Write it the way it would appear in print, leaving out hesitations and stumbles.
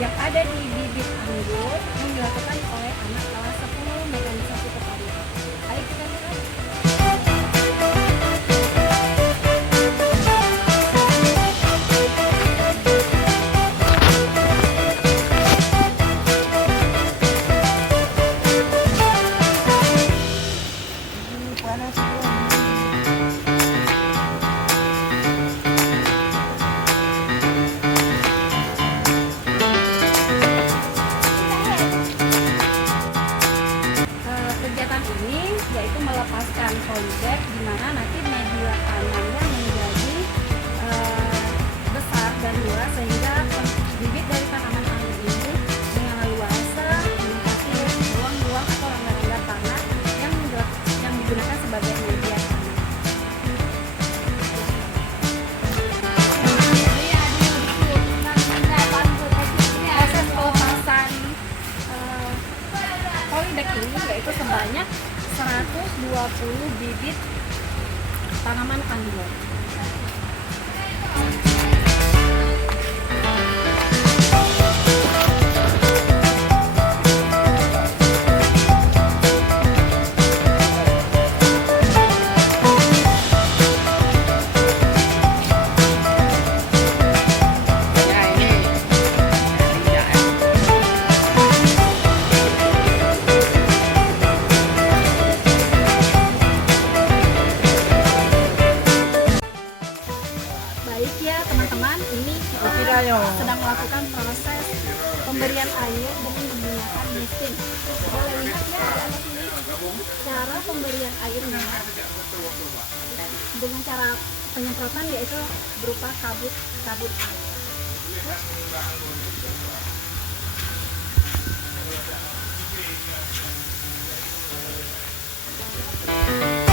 yang ada di bibit anggur yang dilakukan oleh anak kelas 10 mekanisasi petani. Ayo kita lihat. Kegiatan ini yaitu melepaskan polybag di mana nanti media tanamnya menjadi besar dan luas sehingga bibit dari tanaman anggur ini dengan leluasa melintasi ruang-ruang atau rangga-rangga tanah yang digunakan sebagai media tanam. Proses pelepasan polybag ini yaitu sebanyak 120 bibit tanaman anggur. Baik ya teman-teman, ini kita sedang melakukan proses pemberian air dengan menggunakan mesin. Boleh lihat ya di sini cara pemberian airnya dengan cara penyemprotan yaitu berupa kabut air.